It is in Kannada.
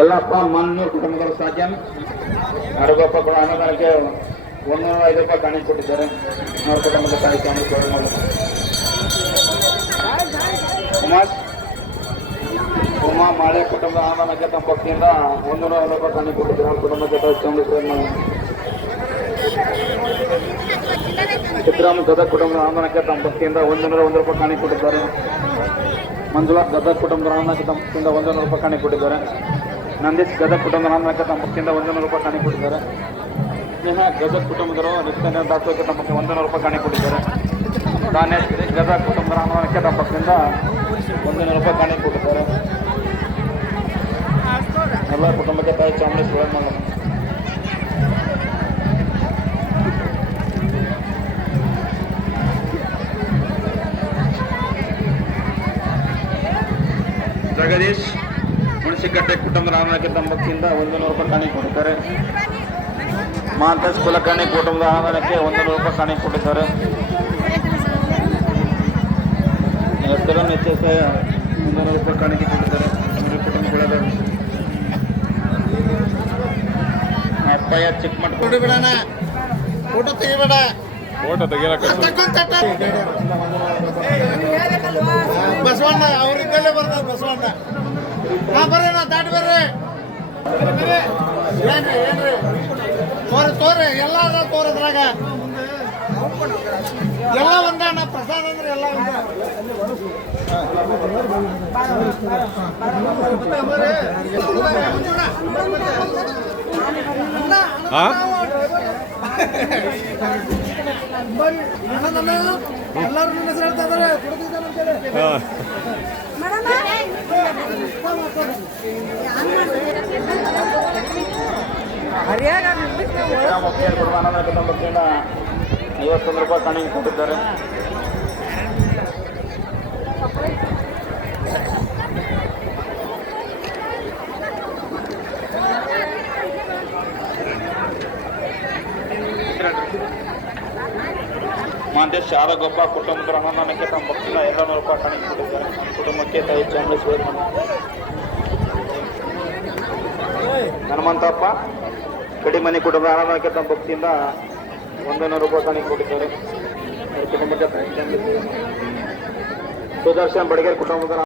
ಎಲ್ಲಪ್ಪ ಮನ್ನೂರು ಕುಟುಂಬದವರು ಸಾಧ್ಯ ಅಡುಗೊಪ್ಪ ಕೂಡ ಅನುದಾನಕ್ಕೆ 105 ರೂಪಾಯಿ ಕಾಣಿಸಿಕೊಟ್ಟಿದ್ದಾರೆ. ಅವ್ರ ಕುಟುಂಬದ ತಾಯಿ ಉಮಾ ಮಾಳೆ ಕುಟುಂಬದ ಅನುದಾನಕ್ಕೆ ತಮ್ಮ ಪಕ್ಷದಿಂದ 105 ರೂಪಾಯಿ ಕಾಣಿಸಿಕೊಟ್ಟಿದ್ದಾರೆ. ಅವ್ರ ಕುಟುಂಬಕ್ಕೆ ತಾಯಿ ಸಿದ್ದರಾಮ ಗದಗ ಕುಟುಂಬದ ಅನುದಾನಕ್ಕೆ ತಮ್ಮ ಪಕ್ಷದಿಂದ 101 ರೂಪಾಯಿ ಕಾಣಿಸಿಕೊಟ್ಟಿದ್ದಾರೆ. ಮಂಜುನಾಥ್ ಗದಗ ಕುಟುಂಬದ ಅನುದಾನಕ್ಕೆ ತಮ್ಮ ಪಕ್ಷದಿಂದ 100 ರೂಪಾಯಿ ಕಾಣಿಸಿಕೊಟ್ಟಿದ್ದಾರೆ. ನಂದೀಶ್ ಗದಗ ಕುಟುಂಬದ ಅನುದಾನಕ್ಕೆ ತಮ್ಮ ಪಕ್ಷದಿಂದ 100 ರೂಪಾಯಿ ಕಾಣಿಸಿಕೊಟ್ಟಿದ್ದಾರೆ. ಸ್ನೇಹ ಗದಗ ಕುಟುಂಬದವರು ನಿತ್ಯ ದಾಸೋಹಕ್ಕೆ ತಮ್ಮ ಪಕ್ಷ 100 ರೂಪಾಯಿ ಕಾಣಿಸಿಕೊಟ್ಟಿದ್ದಾರೆ. ದಾನೇಶ್ ಗದಗ ಕುಟುಂಬದ ಅನುದಾನಕ್ಕೆ ತಮ್ಮ ಪಕ್ಷದಿಂದ 100 ರೂಪಾಯಿ ಕಾಣಿಸಿಕೊಟ್ಟಿದ್ದಾರೆ. ಎಲ್ಲ ಕುಟುಂಬಕ್ಕೆ ತಾಯಿ ಚಾಮುಂಡೇಶ್ವರಿ ಜಗದೀಶ್ ಹುಣಸಿಕಟ್ಟೆ ಕುಟುಂಬದ ಅನುದಾನಕ್ಕೆ ತಮ್ಮ ಪಕ್ಷದಿಂದ 100 ರೂಪಾಯಿ ಕಾಣಿಸಿಕೊಟ್ಟಿದ್ದಾರೆ. ಮಾಂತೇಶ್ ಕುಲಕರ್ಣಿ ಕುಟುಂಬದ ಅನುದಾನಕ್ಕೆ 100 ರೂಪಾಯಿ ಕಾಣಿಸಿಕೊಟ್ಟಿದ್ದಾರೆ. ಹೆಸರು ನಿತ್ಯಸ 100 ರೂಪಾಯಿ ಕಾಣಿಸಿಕೊಟ್ಟಿದ್ದಾರೆ. ಕುಟುಂಬಗಳ ಅಪ್ಪಯ್ಯ ಚಿಕ್ಕಮಠ ಬಿಡೋಣ, ಫೋಟೋ ತೆಗಿಬೇಡ, ಫೋಟೋ ತೆಗಿಯಕ್ಕೆ ಬಸವಣ್ಣ ಅವ್ರಿದ್ದಲ್ಲೇ ಬರ್ತದೆ. ಬಸವಣ್ಣ ಬರ್ರಿ, ನಾ ದಾಟಿ ಬರ್ರಿ. ಏನ್ರಿ ತೋರಿ ಎಲ್ಲ ಅದ ತೋರದ್ರಾಗ ಎಲ್ಲ ಒಂದಣ್ಣ. ಪ್ರಸಾದ ಅಂದ್ರೆ ಎಲ್ಲ ಒಂದ. ಎಲ್ಲರೂ ನನ್ನ ಹೆಸರು ಹೇಳ್ತಾ ಇದಾರೆ. ಕುಟುಂಬದಿಂದ 51 ರೂಪಾಯಿ ಕಾಣಿಸಿಕೊಟ್ಟಿದ್ದಾರೆ. ಮಾಂತೇಶ್ ಶಾರಗೊಬ್ಬ ಕುಟುಂಬದ ಅನುದಾನಕ್ಕೆ ತಮ್ಮ ಪಕ್ಷದಿಂದ 200 ರೂಪಾಯಿ ಕಾಣಿಸಿಕೊಟ್ಟಿದ್ದಾರೆ. ಕುಟುಂಬಕ್ಕೆ ತಾಯಿ ಚಾಮುಂಡೇಶ್ವರಿ ಹನುಮಂತಪ್ಪ ಕಡಿಮನಿ ಕುಟುಂಬದ ಅನುದಾನಕ್ಕೆ ತಮ್ಮ ಪಕ್ಷದಿಂದ 100 ರೂಪಾಯಿ ಕಾಣಿಸಿಕೊಟ್ಟಿದ್ದಾರೆ. ಕುಟುಂಬಕ್ಕೆ ತಾಯಿ ಸುದರ್ಶನ್ ಬಡಗೇರ್ ಕುಟುಂಬದ